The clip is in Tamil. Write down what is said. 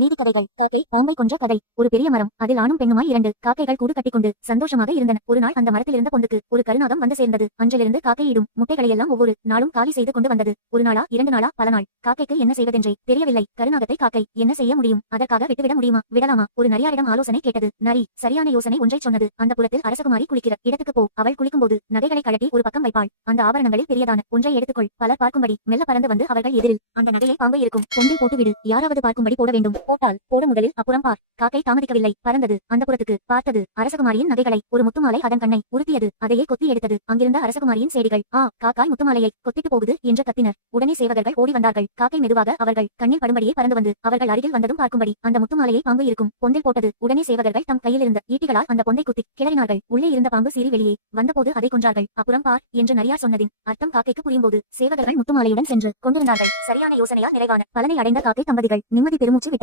நீதிக்கதைகள். காக்கை பாம்பை கொன்ற கதை. ஒரு பெரிய மரம், அதில் ஆணும் பெண்ணுமாய் 2 காக்கைகள் கூடு கட்டிக்கொண்டு சந்தோஷமாக இருந்தன. ஒரு நாள் அந்த மரத்தில் இருந்த பொந்துக்கு ஒரு கருநாகம் வந்து சேர்ந்தது. அன்றிலிருந்து காக்கையிடும் முட்டைகளையெல்லாம் ஒவ்வொரு நாளும் காலி செய்து கொண்டு வந்தது. ஒரு நாளா 2 நாளா பல நாள். காக்கைக்கு என்ன செய்வதென்றே தெரியவில்லை. கருநாகத்தை காக்கை என்ன செய்ய முடியும்? அதற்காக விட்டுவிட முடியுமா? விடலாமா? ஒரு நரியாரிடம் ஆலோசனை கேட்டது. நரி சரியான யோசனை ஒன்றைச் சொன்னது. அந்த புறத்தில் அரசகுமாரி குளிக்கிற இடத்துக்கு போ. அவள் குளிக்கும்போது நகைகளை கழட்டி ஒரு பக்கம் வைப்பாள். அந்த ஆபரணங்களில் பெரியதான ஒன்றை எடுத்துக்கொள். பலர் பார்க்கும்படி மெல்ல பறந்து வந்து அவர்கள் எதிரில் அந்த நகையை பாம்பு இருக்கும் பொந்தில் போட்டு விடு. யாராவது பார்க்கும்படி போட வேண்டும். போட்டால் போட முதலில் அப்புறம் பார். காக்கை தாமதிக்கவில்லை. பறந்தது. அந்த புறத்துக்கு பார்த்தது. அரசகுமாரியின் நகைகளை. ஒரு முத்துமாலை அதன் கண்ணை உறுத்தியது. அதையே கொத்தி எடுத்தது. அங்கிருந்த அரசகுமாரியின் சேடிகள் காக்காய் முத்துமாலையை கொத்திட்டு போகுது என்று கத்தினர். உடனே சேவகர்கள் ஓடி வந்தார்கள். காக்கை மெதுவாக அவர்கள் கண்ணில் படும்படியே பறந்து வந்து அவர்கள் அருகில் வந்ததும் பார்க்கும்படி அந்த முத்துமாலையை பாம்பு இருக்கும் பொந்தில் போட்டது. உடனே சேவகர்கள் தம் கையில் இருந்த ஈட்டிகளால் அந்த பொந்தை குத்தி கிளறினார்கள். உள்ளே இருந்த பாம்பு சீறி வெளியே வந்தபோது அதை கொன்றார்கள். அப்புறம் பார் என்று நரியார் சொன்னதின் அர்த்தம் காக்கைக்கு புரியும்போது சேவகர்கள் முத்துமாலையுடன் சென்று கொண்டு வந்தார்கள். சரியான யோசனையால் நிறைவான பலனை அடைந்த காக்கை தம்பதிகள் நிம்மதி பெருமூச்சு விட்டனர்.